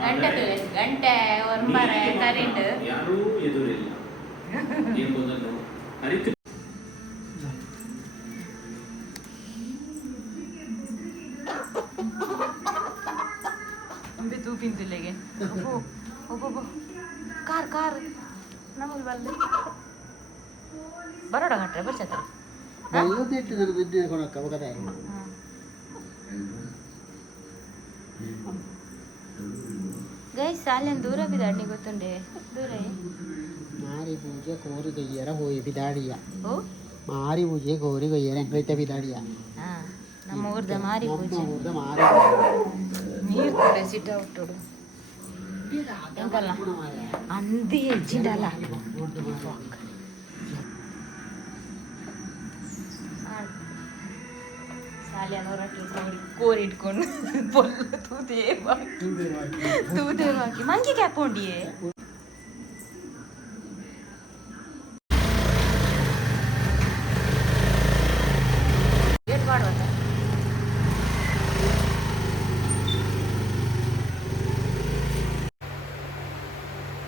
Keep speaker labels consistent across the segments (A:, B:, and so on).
A: ಗಂಟೆ ಗಂಟೆ ಒಂಬರೆ ಕರೆಂಟ್
B: ಯಾರೂ ಎದುರಿಲ್ಲ ಎಂಬುದನ್ನು ಅರಿತು
A: ಅಂಬೆ ಒಬ್ಬೊಬ್ಬ ಕಾರ್ ಕಾರ್. ನಮಗೆ ಬಲ್ಲೆ. ಬರೋಡ ಗಂಟ್ರೆ ಬರ್ಚತ್ತ
C: ಬಲ್ಲದಿಟ್ಟು ನನ್ನ ದುಡ್ಡಿನ ಕೊಡಕ್ಕ ಅವಕದ
A: ಗೈ ಸಾಲಿನ ದೂರ ಬಿದ್ದಾಡ್ನಿ ಗೊತ್ತುಂಡೆ ದೂರ
C: ಮಾರಿ ಪೂಜೆ ಕೋರಿ ಕೊಯ್ಯರ ಹೋಯಿ ಬಿದಾಡಿಯ
A: ಓ
C: ಮಾರಿ ಪೂಜೆ ಕೋರಿ ಕೊಯ್ಯರ ಎಂಕ್ರೈತ ಬಿದಾಡಿಯ
A: ಹಾ ನಮ್ಮ ಊರ್ದ ಮಾರಿ
C: ನಮ್ಮ
A: ಪೂಜೆ
C: ಊರ್ದ ಮಾರಿ
A: ನೀರು ಕೂಡ ಸಿಟ್ಟ ಹುಟ್ಟೋಡು ಎಂಕಲ್ಲ ಅಂದಿ आल्यावर कोर इटकून बोललो तू दे तू दे बाकी। मांगी काय पोंडी आहे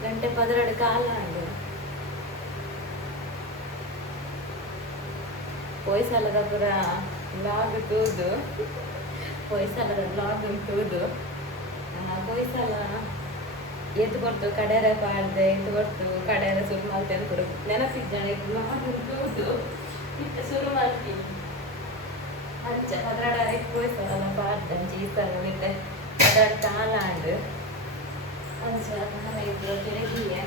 A: గంట పదరడు కాలండి పోయి సలదా కూడా ಬ್ಲಾಗ್ ತೂದು ಹೊಯ್ಸಲದ ಬ್ಲಾಗ್ ತೂದು ಹೊಯ್ಸಲ ಎದ್ದು ಕೊಡ್ತು ಕಡೆರ ಪಾಡ್ದೆ, ಎದ್ದು ಕೊಡ್ತು ಕಡೆರ ಶುರು ಅಂತ ಕೊಡು ನೆನಪಿದ್ದ ಜನ ಬ್ಲಾಗ್ ಇಟ್ಟು ಶುರು ಮಾಡ್ತೀನಿ. ಅಂಚ ಅದರಾಡ ಹೊಯ್ಸಲ ಪಾಡ್ದ ಜೀಸಲು ಬಿಟ್ಟೆ ಪದರಡು ಕಾಲ ಅಂಡು ಅಂಚ ಇದ್ರು ಕೆಳಗಿಯೇ.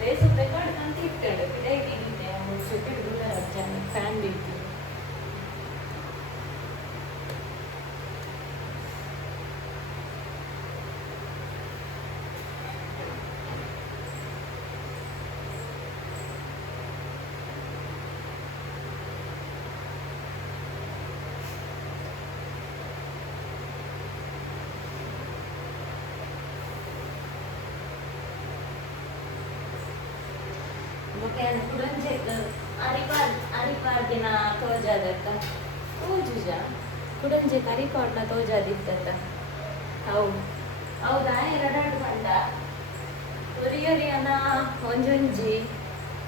A: ಬೇಸು ರೆಕಾರ್ಡ್ ಅಂತ ಇಟ್ಟಾడు ಪಿಡೈಗೆ ಇದೆ ಅವ್ನು ಸೆಕೆಂಡ್ ಗುಲ್ಲ ಜನ ಫ್ಯಾನ್ ಬೇಕು ಮತ್ತೆ ತೋಜಾದತ್ತ. ಅರಿಪಾಡ್ ಅರಿಪಾಡ್ಗಿನ ತೋಜಾದಕ್ಕ ತೋಜುಜ? ಕುಡಂಜೆ ಕರಿಪಾಡ್ನ ತೋಜಾದಿತ್ತತ್ತ. ಹೌದು. ಹೌದಾ? ಎರಡೆರಡು ಬಂಡ ಒರಿಯರಿಯನ ಒಂಜೊಂಜಿ.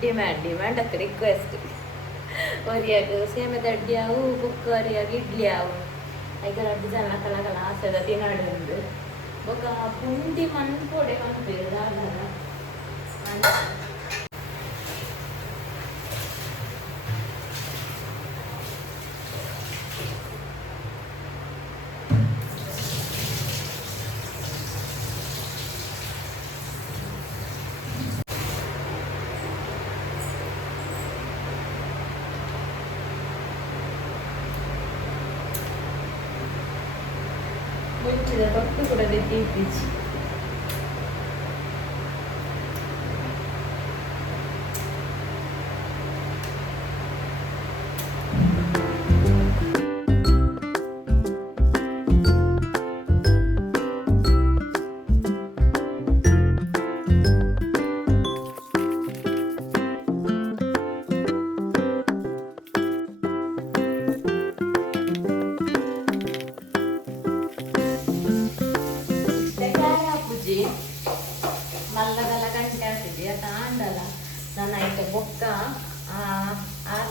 A: ಡಿಮ್ಯಾಂಡ್ ಡಿಮ್ಯಾಂಡ್ ಅಕ್ಕ ರಿಕ್ವೆಸ್ಟ್ ಒರಿಯಾಗ ಸೇಮೆ ದಡ್ಡಿ ಬುಕ್ ಒರಿಯಾಗ ಇಡ್ಲಿ ಅವು ಐದರ ರಡ್ಡು ಜನ ಕಲ ಕಲ ಆಸದ ತಿನ್ನಾಡು ಬೊಕ್ಕ ಪುಂಡಿ ಮನ್ಪೊಡೆ ಮನ್ಪೇರು ದಾಗರ వచ్చేటప్పుడు కూడా తీపిచ్చి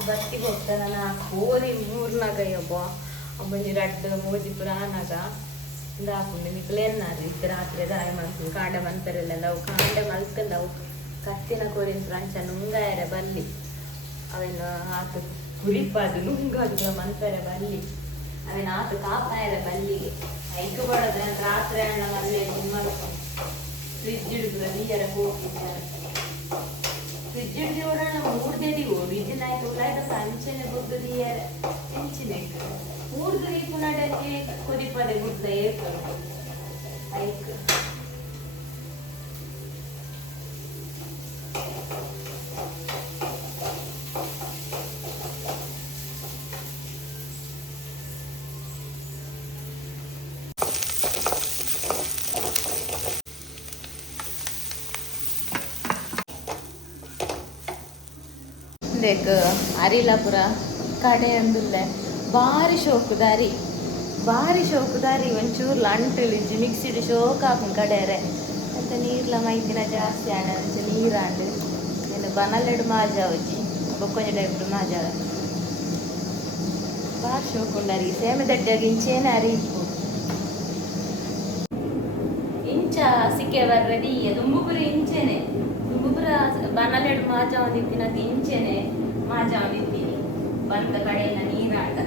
A: ಆರು ಬತ್ತಿ ನಾ ಕೋರಿ ಮೂರ್ನಾಗ ಯಬ್ಬ. ಅಮ್ಮನಿ ಮೋಜಿ ಪುರಾನಾಗ ದಾಪುಂಡು ನಿಕ್ಲೇನಾರು ಇತ್ತು ರಾತ್ರಿ ದಾರಿ ಮಾಡ್ತೀನಿ ಕಾಂಡ ಮನ್ಪರೆಲ್ಲ ಅವು ಕಾಂಡ ಮಲ್ಕಂದ ಅವು ಕತ್ತಿನ ಕೋರಿನ ಪ್ರಾಂಚ ನುಂಗಾಯರ ಬಲ್ಲಿ. ಅವೆನ್ ಆತು ಕುರಿಪಾದು, ನುಂಗಾದು ಬರ್ಲಿ ಬಲ್ಲಿ. ಅವೇನು ಆತು ಕಾಪಾಯರ ಬರ್ಲಿ ಐಕ ಬಡದ ರಾತ್ರಿ ಅಣ್ಣ ಅಲ್ಲೇ ತುಂಬ ಫ್ರಿಜ್ ಹಿಡಿದು ನೀರ ಹೋಗಿದ್ದಾರೆ ಫ್ರಿಜ್ ಹಿಡಿದು ಓಡೋಣ ಮೂರ್ದೇದಿ ಓಡು ಇದನ್ನ ಆಯ್ತು ಉಲಾಯ್ದ ಸಂಚನೆ ಬುದ್ದು ನೀರ. ಹೆಂಚಿನ ಮೂರ್ದು ಈ ಪುನಡಕ್ಕೆ ಕುದಿಪದೆ ಬುದ್ಧ ಏಕ ಐಕ್ ಬಂದೇಕ್ ಅರಿಲಾಪುರ ಕಡೆ ಅಂದುಲ್ಲೆ. ಭಾರಿ ಶೋಕು ದಾರಿ ಭಾರಿ ಶೋಕು ದಾರಿ ಒಂಚೂರ್ಲ ಮಿಕ್ಸಿಡಿ ಶೋಕ್ ಹಾಕೊಂಡು ಕಡೆರೆ ಮತ್ತೆ ನೀರ್ಲ ಮೈದಿನ ಜಾಸ್ತಿ ಆಣ. ನೀರಾಂಡು ಏನು ಬನಲೆಡು ಮಾಜಾ ಉಜ್ಜಿ. ಬೊಕ್ಕೊಂಜ ಟೈಪ್ ಮಾಜಾವ ಭಾರಿ ಶೋಕು ಉಂಡರಿ ಸೇಮೆ ದಡ್ಡಾಗಿ ಇಂಚೇನೆ ಅರಿ ಇಂಚ ಸಿಕ್ಕೆ ಬರ್ರದಿ ಮುಗುರಿ ಇಂಚೆನೆ. ದುಂಬುಪುರ ಬನಲೆಡ್ ಮಾಜ ಒಂದಿತ್ತಿನ ಇಂಚೆನೆ ಮಾಜ ಒಂದಿತ್ತೀನಿ. ಬಂದ ಕಡೆಯಿಂದ ನೀರಾಟ.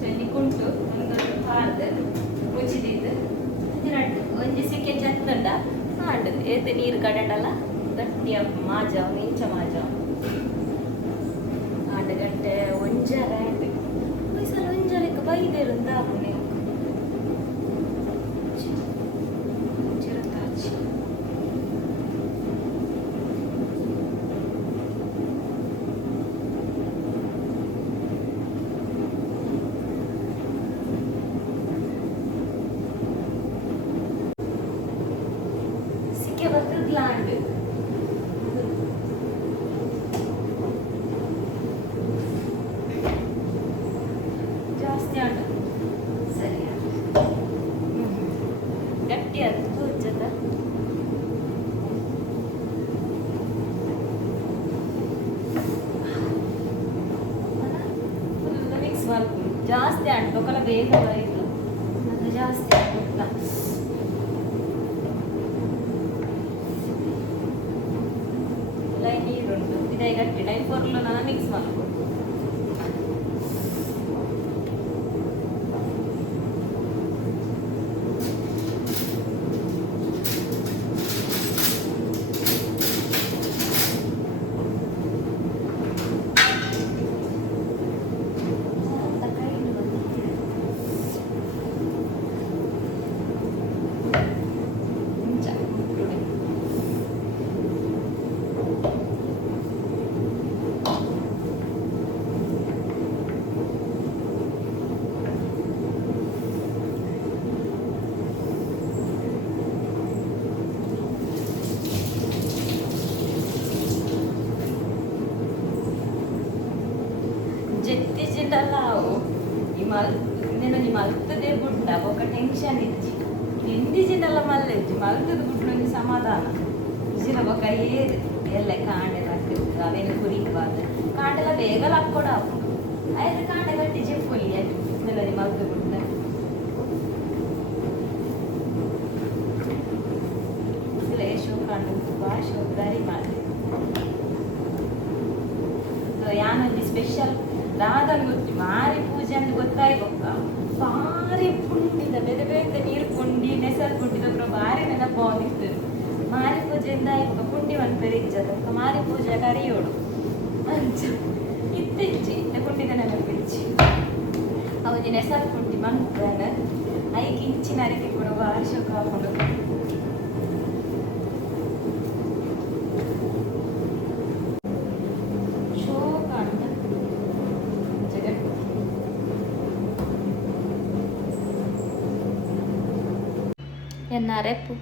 A: ಚೆನ್ನಿಕುಂಟು ಒಂದೊಂದು ಒಂದು ಹಾರ್ದು, ಮುಚ್ಚಿದಿದ್ದು. ಒಂಜಿ ಸಿಕ್ಕೆ ಚತ್ತಂಡ ಹಾಂಡು ಏತೆ ನೀರು ಕಡಂಡಲ್ಲ ಗಟ್ಟಿಯ ಮಾಜ ಇಂಚ ಮಾಜ. Thank you. ಟೆನ್ಷನ್ ಇಜ್ಜಿ ಎಂದಿಜಿನಲ್ಲ ಮಲ್ಲೆಜ್ಜಿ. ಮಲ್ಗದ ಗುಡ್ಲೊಂದು ಸಮಾಧಾನ. ಇಜಿನ ಬೊಕ ಏದು ಎಲ್ಲ ಕಾಂಡೆ ಹಾಕಿರ್ತು ಅವೇನು ಕುರಿಬಾರ್ದು ಕಾಂಡೆಲ್ಲ ಬೇಗ ಹಾಕ್ಕೊಡ ಆಯ್ತು ಕಾಂಡೆ ಗಟ್ಟಿ ಜಿಪ್ಪೊಲಿ ಎಲ್ಲ ಮಲ್ಗದ ಗುಡ್ಲ ಶೋಕಾಂಡು ತುಂಬ ಶೋಕಾರಿ ಮಾಡಿ. ಯಾನಲ್ಲಿ ಸ್ಪೆಷಲ್ ರಾಧನ್ ಗೊತ್ತಿ ಮಾರಿ ಪೂಜೆ ಅಂತ ಗೊತ್ತಾಯ್ತು. ಪುಂಡಿ ನೆಸಲ್ ಪುಂಡಿದ ಭಾರಿ ನೆನಪು ಬಂದಿತ್ತು ಮಾರಿ ಪೂಜೆಯಿಂದ ಇವಾಗ ಪುಂಡಿ ಒಂದು ಬೇರೆ ಇಜ್ಜದ ಮಾರಿ ಪೂಜೆ ಕರಿಯೋಡು ಅಂಚ ಇತ್ತಿಜ್ಜಿ ಪುಂಡಿದ ನೆನಪು ಇಜ್ಜಿ ಅವಜಿ ನೆಸಲ್ ಪುಂಡಿ ಮನ್ಪನ ಐಕ್ ಇಂಚಿನ ಅರಿಕೆ ಕೂಡ ಭಾರಿ ಶೋಕ ಹಾಕೊಂಡು ಶೋಕ ಅಂತ ಜಗತ್ತು ಎನ್ನ ಅರೆಪು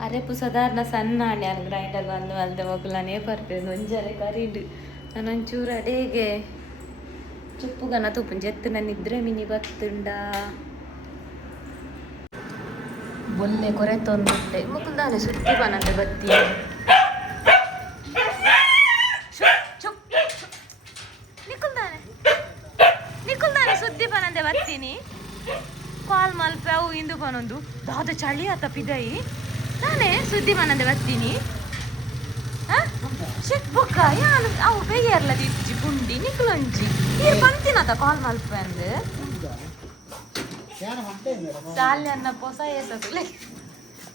A: ಅರೆಪು ಸಾಧಾರಣ ಸಣ್ಣ ಹಣ್ಣೆ ಗ್ರೈಂಡರ್ ಬಂದು ಅಲ್ಲದೆ ಮಗುಲನೇ ಬರ್ತದೆ ಒಂಜರೆ ಕರೀಡು ನಾನು ಒಂಚೂರು ಅಡೇಗೆ ಚುಪ್ಪುಗನ ತುಪ್ಪು ಜೆತ್ತು ನನ್ನ ಇದ್ರೆ ಮಿನಿ ಬತ್ತುಂಡ. ಬೊಲ್ಲೆ ಕೊರೆ ತೊಂದೆ ಮುಕುಲ್ದಾನೆ ಸುತ್ತಿ ಬನಂದೆ ಬತ್ತಿ ನಿಕುಲ್ದಾನೆ ನಿಕುಲ್ದಾನೆ ಸುದ್ದಿ ಬನಂದೆ ಬತ್ತೀನಿ ಕಾಲ್ ಮಲ್ಪೆ ಬನೊಂದು ದಾದ ಚಳಿ ಆತ ಪಿದೈ. ನಾನೇ ಸುದ್ದಿ ಬನಂದೆ ಬರ್ತೀನಿ ಶೆಟ್ ಬೊಕ್ಕ ಯಾನು ಅವು ಬೇಯರ್ಲ ದಿಜ್ಜಿ ಪುಂಡಿ ನಿಕ್ಲೊಂಜಿ ನೀರು ಬಂತಿನತ ಕಾಲ್ ಮಲ್ಪೆ ಅಂದು.
C: ಯಾರು ಹೊಂಟೆ
A: ಸಾಲಿ ಅನ್ನ ಪೊಸ ಏಸ ತುಲೆ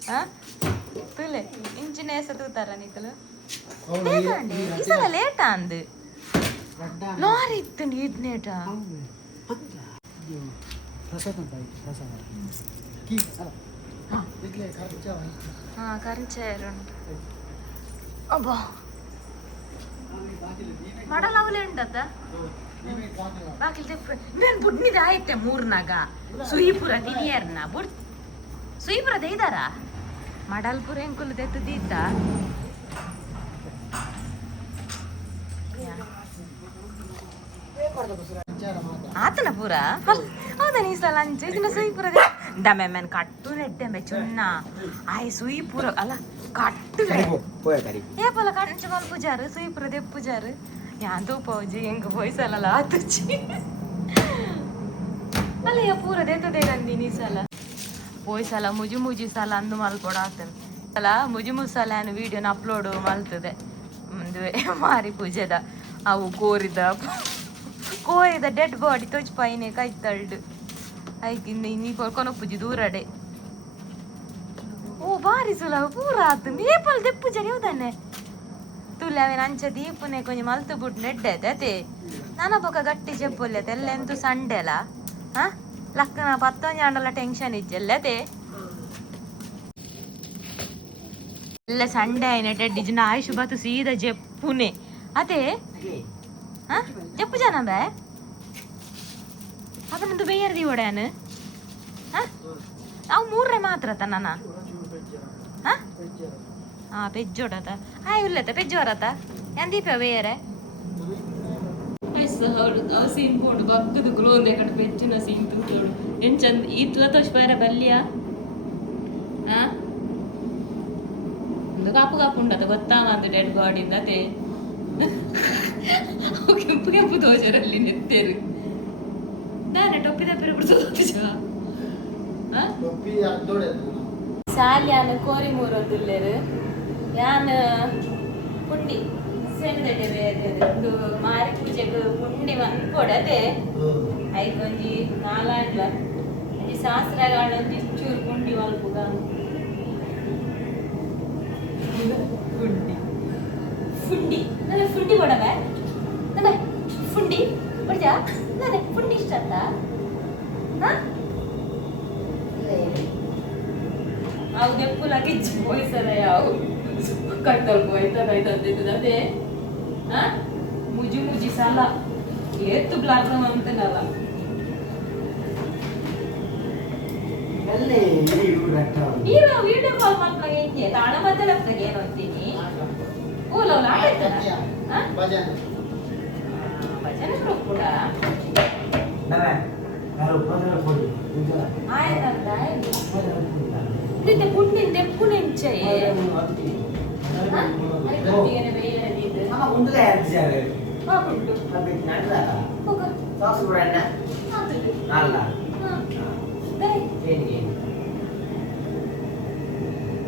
A: ಹಾ? ತುಲೆ ಇಂಚಿನ ಏಸ ತೂತಾರ ನಿಕ್ಲು ಈ ಸಲ ಲೇಟ ಅಂದು. ಲಾರಿ ಇತ್ತು ನೀಡ್ನೇಟ
C: ಪ್ರಸಾದ ಪ್ರಸಾದ? ಕೀ ಅಲ್ಲ ಇಡ್ಲಿ ಖರ್ಚ
A: ಹಾ ಕರಿಂಚೇರು ಅಬ್ಬಾ ಮಾಡಲ್ಲ ಅವಲೇ ಉಂಟತ್ತ ಬಾಕಿಲ್ ತೆಪ್ಪ ಮೇನ್ ಬುಡ್ನಿದ ಆಯ್ತೆ ಮೂರ್ನಾಗ ಸುಯಿಪುರ ತಿನಿಯರ್ನ ಬುಡ್ ಸುಯಿಬ್ರದ ಇದ್ದಾರ ಮಡಲ್ಪುರ ಎಂಕುಲು ತೆತ್ತದೀತ ಆತನ ಪೂರ? ಹೌದಾ ಈ ಸಲ ಅಂಚೆ? ದಿನ ಸುಯಿಪುರದ ದಮೆ ಮೇನ್ ಕಟ್ಟು ನೆಡ್ಡೆಂಬೆ ಚುನ್ನ. ಆಯ್ ಸುಯಿಪುರ ಅಲ್ಲ ಕಟ್ಟು ಏಪಲ ಕಂಚ ಮಲ್ ಪೂಜಾರು ಸುಯಿಪುರ ದೆ ಪೂಜಾರು. ಯಾಂದು ಪೌಜಿ ಹೆಂಗ ಪೋಯ್ಸಲ್ಲ ಆತುಚಿ ಅಲ್ಲ ಯಾ ಪೂರ ದೇತದೆ ಗಂದಿನಿ ಈ ಸಲ. ಪೋಯ್ಸಲ ಮುಜಿ ಮುಜಿ ಸಲ ಅಂದು ಮಲ್ಕೊಡ ಆತನ ಸಲ ಮುಜಿ ಮುಸಲ ವಿಡಿಯೋನ ಅಪ್ಲೋಡ್ ಮಲ್ತದೆ. ಮುಂದೆ ಮಾರಿ ಪೂಜೆದ. ಅವು ಕೋರಿದ. ಕೋರಿದ ಡೆಡ್ ಬಾಡಿ ತೊಜ್ ಪೈನೆ ಆಯ್ತು, ಇನ್ನು ಐಕಿಂದ ಕೊನೊಪ್ಪುಜಿ ದೂರಡೆ ಓ, ಬಾರಿ ಸುಲಭ ಪೂರ ಆತು. ಮೇಪಲ್ ದೆಪ್ಪು ಜನ ಹೌದಾನೆ ತುಲೆ ಅವೇನ ಅಂಚ ದೀಪನೆ ಕೊಂಚ ಮಲ್ತು ಬಿಟ್ಟು ನೆಡ್ಡೆದ ಅದೇ ನನ್ನ ಬೊಕ್ಕ ಗಟ್ಟಿ ಚೆಪ್ಪೊಲ್ಲೆ ತೆಲ್ಲೆಂತು ಸಂಡೆಲ ಹಾ? ಲಕ್ಕನ ಪತ್ತೊಂಜಾಂಡಲ ಟೆನ್ಷನ್ ಇಜ್ಜಲ್ಲದೆ ಎಲ್ಲ ಸಂಡೆ ಆಯ್ನಟೆ ಡಿಜ್ನ ಆಯುಷ್ ಬತ್ತು ಸೀದಾ ಜೆಪ್ಪುನೆ. ಅದೇ ಹಾ? ಎಪ್ಪು ಜನ ಬಾಯ್ ಅವನ ಉಂದು ಬೇಯೆರ್ ದೀವಡೆ ಆನ್ ಹಾ? ಅವು ಮೂರ್ರೆ ಮಾತ್ರತ ನನ ಹಾ? ಪೆಜ್ಜೋಡತ ಆಯ್ ಉಲ್ಲೆತ ಪೆಜ್ಜೋರತ ಯಾ ದೀಪ ಬೇಯರೆ ಎಸ್ ಹೌಲು ಸೀನ್ ಪುಡ್ ಬಕ್ತುದ್ ಕ್ರೋ ದೆಗಡ್ ಬೆಜ್ನ ಸೀನ್ ತುಂತುಡು ಎಂಚಂದ್ ಈತ್ಲ ತೋಶ ಬೇರೆ ಬಲ್ಯ ಹಾ? ಕಾಪು ಕಪ್ಪು ಕಪ್ಪುಂಡತ ಗೊತ್ತಾ ಮಾಂದ್ಡೆಡ್ ಬಾಡಿಂದತೆ ಕೆಂಪು ಕೆಂಪು ದೋಜರಲ್ಲಿ ನೆತ್ತೇರು ದಾನೆ ಟೊಪ್ಪಿ ತಪ್ಪಿರ ಬಿಡ್ಸೋದು ಸಾಲ್ಯಾನ ಕೋರಿ ಮೂರೊಂದುಲ್ಲೇರು ಯಾನ್ ಪುಂಡಿ ಸೆಂದಡೆ ಮಾರಿ ಪೂಜೆಗೆ ಪುಂಡಿ ಒಂದು ಕೊಡದೆ ಐಕೊಂಜಿ ನಾಲಾಂಡ್ಲ. ಒಂಜಿ ಶಾಸ್ತ್ರಗಳೊಂದು ಚೂರು ಪುಂಡಿ ಒಲ್ಪುಗ. ಪುಂಡಿ. ಫುಂಡಿ ನನಗೆ ಫುಂಡಿ ಕೊಡಬೆ ನನಗೆ ಫುಂಡಿ? ಕೊಡ್ಜಾ ನನಗೆ ಫುಂಡಿ ಇಷ್ಟ ಅಂತ. ಹಾ? ಅವು ದೆಪ್ಪುಲಾಗಿ ಇಜ್ಜಿ ಹೋಯ್ಸರ ಯಾವು ಹೋಯ್ತಾನ ಹೋಯ್ತದ ಆಯ್ತದ ಅದೇ ಹಾ? ಮುಜಿ ಮುಜಿ ಸಾಲ. ಏತ್ತು ಬ್ಲಾಕ್ ಅಂತನಲ್ಲ. ಈಗ ವಿಡಿಯೋ ಕಾಲ್ ಮಾಡ್ಕೊಂಡ ಹೆಂಗೆ ತಾಣ ಬದಲಾಗ್ತಾಗ ಏನು ಅಂತೀನಿ. ಓಲೋಲ ಆಯ್ತದ ಭಜನೆ ಕೂಡ ಆಯ್ತಂತ ಇದಕ್ಕೆ ಪುಣ್ಣಿನ ತೆಪ್ಪು ನೆಂಚಯೇ ಹಾಕೊಂಡು ಹೋಗ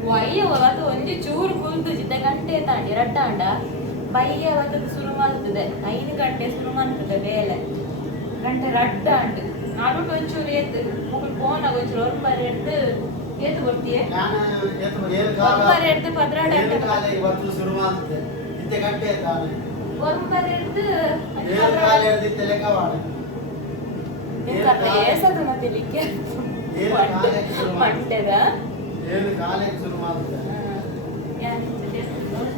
A: ವಯ್ಯ ಅವತ್ತು ಒಂಜಿ ಚೂರು ಕುಲ್ತು ಜಿದ್ದ ಗಂಟೆ ತಾಂಡಿ ರಡ್ಡಾಂಡ ಬಯ್ಯ ಅವತ್ತದು ಶುರು ಮಾಡ್ತದೆ ಐದು ಗಂಟೆ ಶುರು ಮಾಡ್ತದೆ ಬೇಲೆ ಗಂಟೆ ರಡ್ಡಾಂಡ್ ನಾಡುಟ್ಟು ಒಂಚೂರು ಏತ್ ಮುಗುಳು ಫೋನ್ ಒಂಚೂರು ಒಂಬರ್ ಎಡ್ದು ಏತ್ ಬರ್ತೀಯ ಒಂಬರ್ ಎಡ್ದು ಪದ್ರಾಡ
C: ಇವತ್ತು ಶುರು ಮಾಡ್ತಿದ್ದೆ ಇತ್ತೆ ಗಂಟೆ ತಾನೆ
A: ಒಂಬರ್ ಎಡ್ದು
C: ಏಳು ಕಾಲ ಹಿಡ್ದಿತ್ತೆ ಲೆಕ್ಕ ಮಾಡು
A: ಏಸದು ಮತ್ತೆ ಲಿಕ್ಕೆ
C: ಏಳು ಕಾಲಕ್ಕೆ ಶುರು ಮಾಡಿ.
A: ಮಂಟೆದ
C: ಏಳು ಕಾಲಕ್ಕೆ ಶುರು ಮಾಡ್ತಿದ್ದೆ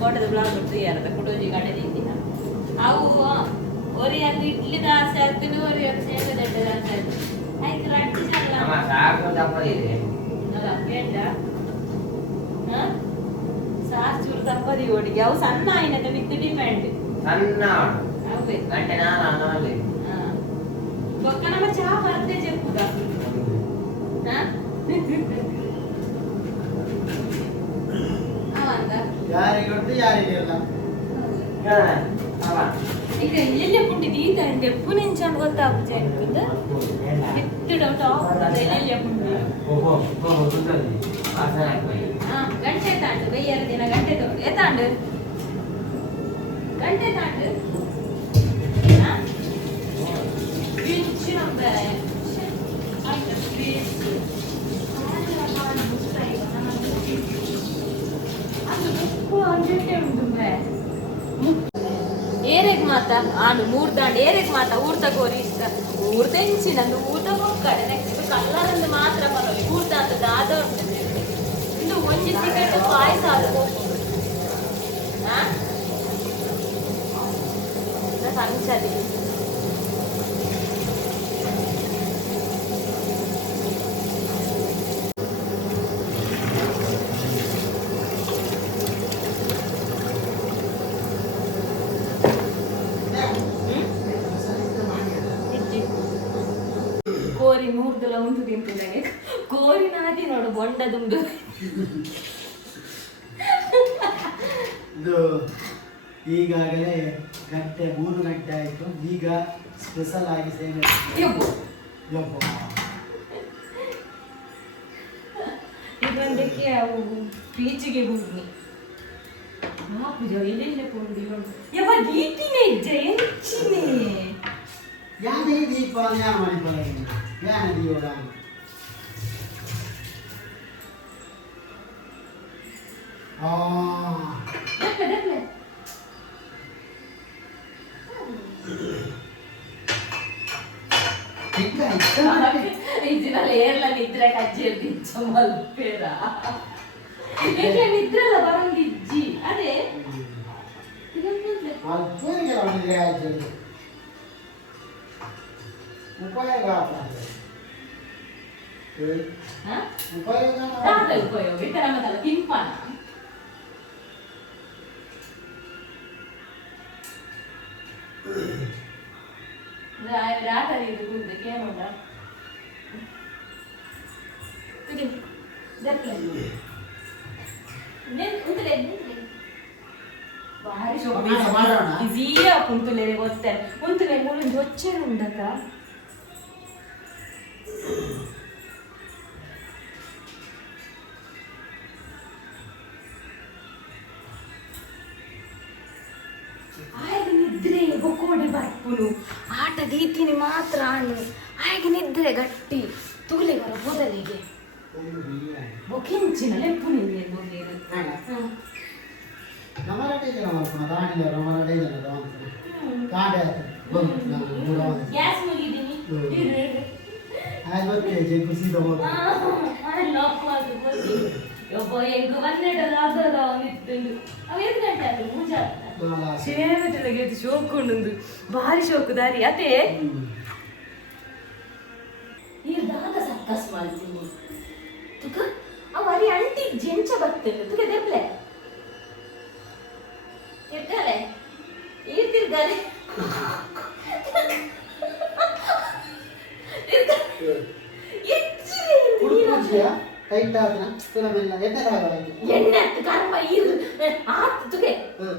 A: ಕೋಟದ ಬ್ಲಾಗ್ ಬಿಟ್ಟು ಯಾರದ ಕುಟೋಜಿ ಗಡೆ ತಿಂದಿನ ಅವು ಒರಿ ಅಲ್ಲಿ ಇಡ್ಲಿ ದಾಸ ಆಗ್ತೀನಿ ಒರಿ ಅಲ್ಲಿ ಸೇವೆ ದೊಡ್ಡದ ಆಗ್ತೀನಿ. ಆಯ್ತು ರಟ್ಟಿಸಲ್ಲ ಅಲ್ಲ ಕೇಳ ಸಾರ್ ಚೂರು ತಪ್ಪದಿ ಓಡಿಗೆ ಅವು ಸಣ್ಣ ಆಯ್ನದ ವಿತ್ ಸಣ್ಣ ಅವೇ ಹಾ. ಬೊಕ್ಕ ನಮ್ಮ ಚಹಾ ಬರ್ತೆ ಚೆಪ್ಪುದ ಹಾ ಅವಂದ
C: ಯಾರಿಗೆ ಗೊತ್ತು ಯಾರಿಗೆ ಇಲ್ಲ
A: ಈಗ ಎಲ್ಲೆಲ್ಲ ಪುಂಡಿದಿ ಈ ತಂದೆ ಪುನೆಂಚಂದ್ ಗೊತ್ತಾಗ್ತದೆ ಅನ್ಕೊಂಡ ಬಿತ್ತು ಡೌಟ್ ಆಗ್ತದೆ ಎಲ್ಲೆಲ್ಲ ಪುಂಡಿ ಹಾ ಗಂಟೆ ತಾಂಡು ಬೈಯರ ದಿನ ಗಂಟೆ ತಗೊಂಡು. ಎತ್ತಾಂಡು ಗಂಟೆ ತಾಂಡು ಹಾ ದುಂಬೆ ಆಯ್ತು ಪ್ಲೀಸ್ ಏರೆಗ್ ಮಾತ ಆನು ಮೂರ್ ದಾಂಡ್ ಮಾತ ಊರ್ ತಗೋರಿ ಇಷ್ಟ. ಊರ್ ತೆಂಚಿ ನಂದು ಊಟ ಹೋಗ್ಕಡೆ ನೆಕ್ಸ್ಟ್ ಮಾತ್ರ ಬರೋಲಿ ಊರ್ತ ಅಂತ ದಾದ ಉಂಟು ಇನ್ನು ಒಂಜಿ ಟಿಕೆಟ್ ಪಾಯಸ ಅದು ಹೋಗ್ಬೋದು ಇಜ್ಜಿ. ಕೋರಿ ಒಂದು ಉಂಟು ನನಗೆ ಕೋರಿ ನಾದಿ ನೋಡು ಬೊಂಡ
C: ಇದು ಈಗಾಗಲೇ ಗಂಟೆ ಮೂರು ಗಂಟೆ ಆಯಿತು. ಈಗ ಸ್ಪೆಷಲ್ ಆಗಿ ಸೇವೆ.
A: ಇದೊಂದಕ್ಕೆ ಅವು ಬೀಚಿಗೆ ಹೋಗಿ ಕೊಂಡಿ ಯಾವ ದೀಪಿನೇ
C: ಯಾನೇ ದೀಪ ಯಾವ ಮಾಡಿ ಯಾನ ದೀವಡ ಆ
A: ದೆಪ್ಲೆ ದೆಪ್ಲೆ
C: ಈಗ ಇಷ್ಟ
A: ಇಜ್ಜಿನಲ್ಲಿ ಏರ್ಲ ನಿದ್ರೆ ಕಜ್ಜಿ ಇಜ್ಜ ಮಲ್ಪೇರ ಏಕೆ ನಿದ್ರೆಲ್ಲ ಬರಂಗಿಜ್ಜಿ ಅದೇ ಇದೊಂದು
C: ಅಲ್ಪರಿಗೆ ಅವನಿಗೆ ಆಯ್ತು ಉಪಯೋಗ ಆಗ್ತದೆ. ಏ,
A: ಹಾ
C: ಉಪಯೋಗ
A: ದಾದ ಉಪಯೋಗ ಇತರ ಮತ್ತಲ್ಲ ನಿದ್ರೆ ಬೊಕೋಡಿ ಬರ್ಪುನು ಆಟ ದೀತಿನಿ ಮಾತ್ರ ಆಣು ಹಾಗೆ ನಿದ್ರೆ ಗಟ್ಟಿ ತೂಲೆ ಬರ ಮೊದಲಿಗೆ
C: ಒಂದು.
A: ಬೊಕಿಂಚಿನ ಲೆಪ್ಪು ನಿಂದೆ
C: ಒಂದು.
A: ಗ್ಯಾಸ್ ಮುಗಿದೀನಿ. ಒಬ್ಬ ಎಂಟು ಹನ್ನೆರಡು ಅದರ ನಿಂತು ಅವ ಎಷ್ಟು ಗಂಟೆ ಮೂಜ
C: ನಾಲ.
A: ಸೇವೆಟೆಲೆಗೆ ಶೋಕುಂಡು ಭಾರಿ ಶೋಕು ದಾರಿ ಅದೇ
C: ಹ್ಮ್.
A: ಈ ದಾದ ಸರ್ಕಸ್ ಮಾಡ್ತೀನಿ ತುಕ ಅವ ಅರಿ ಅಂಟಿ ಜೆಂಚ ಬರ್ತೇನೆ ತುಕ ದೆಬ್ಲೆ ತಿರ್ಗಾಲೆ ಈ ತಿರ್ಗಾಲೆ
C: ಹುಡುಕುಜಿಯ ಟೈಟ್ ಆದ್ನ ಫಿಲಮ್ ಎಲ್ಲ ಎಣ್ಣೆ ಆಯ್ತು
A: ಎಣ್ಣೆ ಹತ್ತು ಕರ್ಮ ಇರು ಆತು ತುಗೆ
C: ಹ್ಮ್.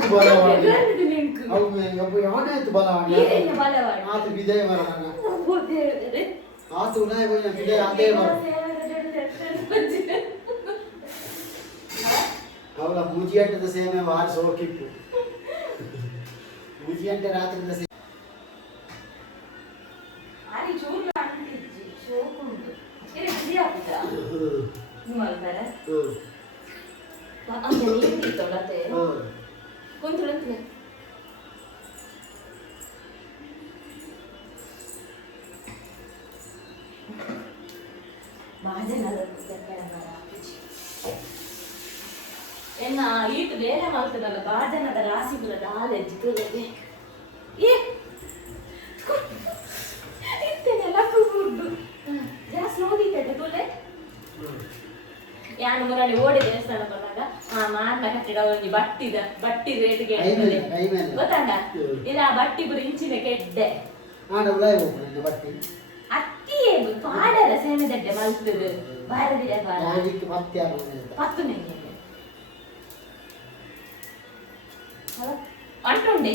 C: ನಾನೇ
A: ಅದು ಬಲ
C: ಮಾಡೋದು.
A: ಮಾಡೋದು ನಿಂಕು
C: ಅವು ಒಬ್ಬ ಯಾವನೇ ಆಯ್ತು ಬಲ
A: ಏನೇನು ಬಲವಾಡಿ?
C: ಆತು ವಿಜಯ ಬರೋಣ
A: ಅಬ್ಬೋ ದೇವರೇ.
C: ಆತು ಉನಾಯ ಹೋಯ್ನ ವಿಜಯ ಅದೇ ಬರೋ ಅವಳ ಮೂಜಿಯಂಟದ ಸೇವೆ ವಾರ ಸೋಕಿತ್ತು ಮೂಜಿಯಂಟೆ ರಾತ್ರಿಯಿಂದ ಸೇ
A: ಬಾಜನದ ರಾಸಿಗಳ ದಾಲೆಜ್ಜಿ ತುಲೆಗೆ ಏ ಇತ್ತೇನೆಲ್ಲ ಕೂರ್ದು ಜಾಸ್ತಿ ತುಲೆ?
C: ಹ್ಮ್.
A: ಯಾನು ಮುರಳಿ ಓಡಿ ದೇವಸ್ಥಾನ ಬಂದಾಗ ಆ ಮಾರ್ನ ಕಟ್ಟಿಡ ಹೋಗಿ ಬಟ್ಟಿದ ಬಟ್ಟಿ ರೇಟ್ಗೆ ಗೊತ್ತಂಡ ಇಲ್ಲ ಆ ಬಟ್ಟಿ ಬರೀ ಇಂಚಿನ ಕೆಡ್ಡೆ. ಅತ್ತಿಯೇ ಪಾಡರ ಸೇನೆ ದಡ್ಡೆ ಮಲ್ತದು. ಬಾರದಿರ ಬಾರ.
C: ಯಾಗಿತ್ತು ಮತ್ತೆ ಯಾರು
A: ಪತ್ತು ನೆಂಗೆ ಅಂಟುಂಡೆ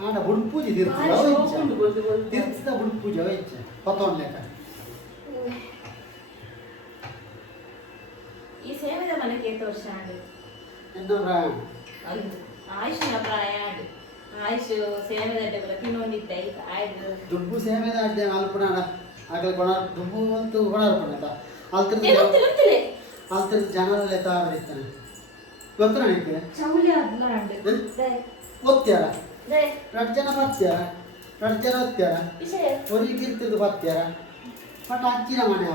C: ಆಡ ಬುಡ್ ಪೂಜೆ ಅವ ಬುಡ್ ಅವ ಪತ್ತೊಂದು ಲೆಕ್ಕ.
A: ಈ ಸೇವೆದ ಮನೆಗೆ ಎಷ್ಟು ವರ್ಷ ಆಡು?
C: ಇನ್ನೊಂದ್ರ
A: ಒಂದು ಆಯುಷ್ನ ಪ್ರಾಯ ಆಡು. ಆಯುಷ್ ಸೇವೆದ ಕೂಡ ತಿನ್ನೊಂದಿದ್ದ ಈಗ ಆಯ್ತು
C: ದುಬ್ಬು ಸೇವೆ ಅಡ್ಡೆ ಅಲ್ಪನಾಡ ಆಗಲ ಕೊಣ ದುಬ್ಬು ಅಂತೂ
A: ಏ,
C: ಜನರಲ್ಲ ತಾವರಿರ್ತಾನೆ ಗೊತ್ತ
A: ಚೌಲಿ ಬರ್ತಾರ
C: ಹ್ಮ್?
A: ಓದ್ತಾರ
C: ಒತ್ತ್ಯಾರ?
A: ಬರ್ತಾರ
C: ಎರಡು ಜನ ಪತ್ಯಾರ ಎರಡು ಜನ ಒತ್ತ್ಯಾರ?
A: ವಿಷಯ.
C: ಒರಿಗೆ ಇರ್ತಿದ್ದು ಪತ್ಯಾರ ಪಟ ಹಚ್ಚಿನ ಮನೆ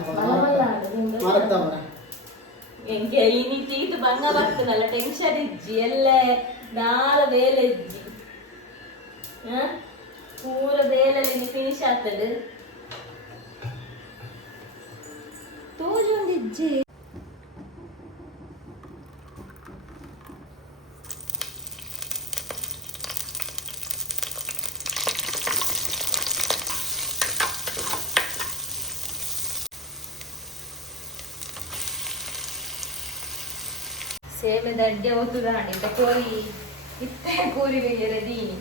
A: ನಿಂದು.
C: ಮರತ್ತವರ
A: ಎಂಗೆ ಇನಿಕ್ಕೆ ಇದು ಭಂಗ ಬರ್ತದಲ್ಲ ಟೆನ್ಷನ್ ಇಜ್ಜಿ ಎಲ್ಲ ನಾಲ್ ಬೇಲೆ ಇಜ್ಜಿ. ಹ? ಪೂರ ಬೇಲಲ್ಲಿ ಫಿನಿಶ್ ಆಗ್ತದೆ. ತೋಜೊಂದು ಇಜ್ಜಿ ಸೇವೆ ದಡ್ಡೆ ಒತ್ತುದಾಣಿದ್ದ ಕೋರಿ ಇತ್ತೆ ಕೋರಿ ದೀನಿ.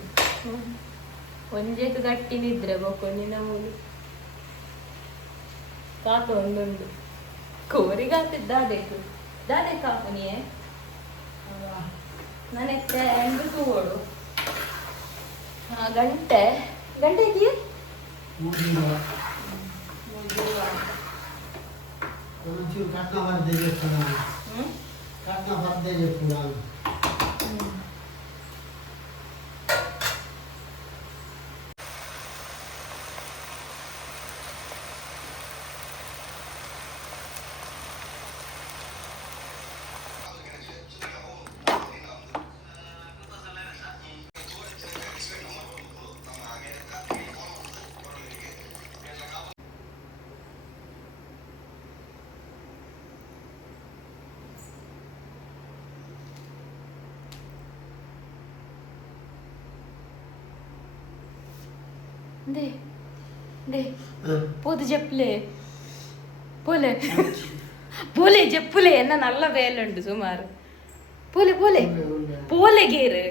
A: ಒಂಜೇತು ಗಟ್ಟಿ ನಿದ್ರೆ ಬೊಕ್ಕೊಂಡಿನ ಮೂಲಿ. ಕಾತ ಒಂದೊಂದು. ಕೋರಿ ಗಾತಿದ್ದ ದಾದೇಕು ದಾದೆ ಕಾಪು ನೀಯೇ? ನನಕ್ಕೆ ಎಂಟು ತೂಗೋಡು ಹಾ ಗಂಟೆ. ಗಂಟೆ ಇದೆಯಾ?
C: ಒಂಚೂರು ಕಟ್ಟ ಬರ್ದೆ చెప్పుడా
A: ಹ್ಮ್
C: కట్న
A: പൊതു ചെപ്പിലേ പോലെ. പോലെ ചെപ്പിലേ എന്ന നല്ല വേലുണ്ട് സുമാർ പോലെ പോലെ. പോലെ കേറ്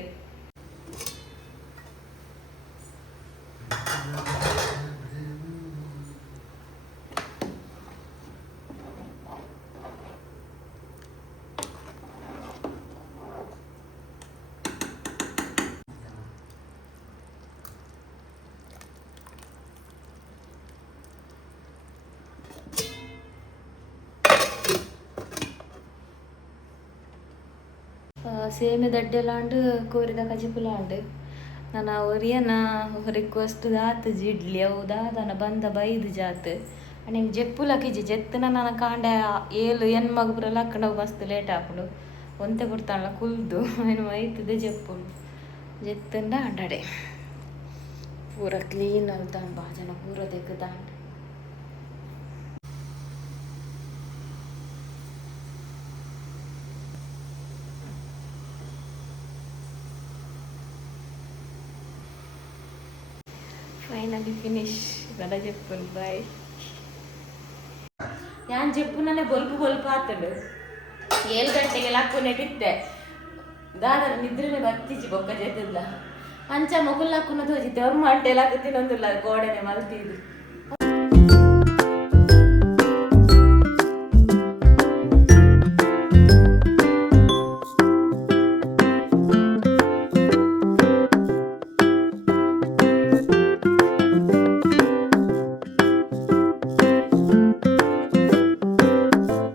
A: ಸೇಮೆ ದಡ್ಡೆಲಾಂಡು, ಕೋರಿದ ಕಜಿಪುಲಾಂಡು. ನನ್ನ ಒರಿಯನ ರಿಕ್ವೆಸ್ಟ್ ದಾತ್ ಜಿಡ್ಲಿ ಅವು ದಾದನ ಬಂದ ಬೈದು ಜಾತ್. ನಿಮ್ಗೆ ಜೆಪ್ಪುಲ ಕಿಜಿ ಜೆತ್ತನ ನನ್ನ ಕಾಂಡ ಏಳು ಎನ್ ಮಗು ಪುರ ಲಕ್ಕಂಡ ಮಸ್ತ್ ಲೇಟ್ ಆಪುಡು. ಒಂತೆ ಬಿಡ್ತಾಳ ಕುಲ್ದು. ಏನು ಮೈತದೆ ಜೆಪ್ಪುಂಡು ಜೆತ್ತಂಡ ಅಂಡಡೆ. ಪೂರ ಕ್ಲೀನ್ ಅಲ್ತಾಂಡ್ ಬಾ, ಜನ ಪೂರ ತೆಗ್ದಾಂಡ್. ఫైనల్లీ ఫినిష్ గడ చెప్పును బాయ్ ഞാൻ చెప్పుననే బొల్పు బొల్పు ఆతడు ಏಳು ಗಂಟೆಗೆ ಲಾಕ್ಕುನೆಟ್ಟಿದ್ದೆ ದಾದರ ನಿದ್ರೆನೆ ಬತ್ತಿಜಿ ಬೊಕ್ಕ ಜೆತ್ತದ ಅಂಚ ಮೊಗುಲ್ ಹಾಕುನ ತೋಜಿತ್ತೆ ಅವ್ರ ಮಂಟೆ ಲಾಕುತ್ತಿನೊಂದುಲ್ಲ ಗೋಡೆನೆ ಮಲ್ತಿದ್ದು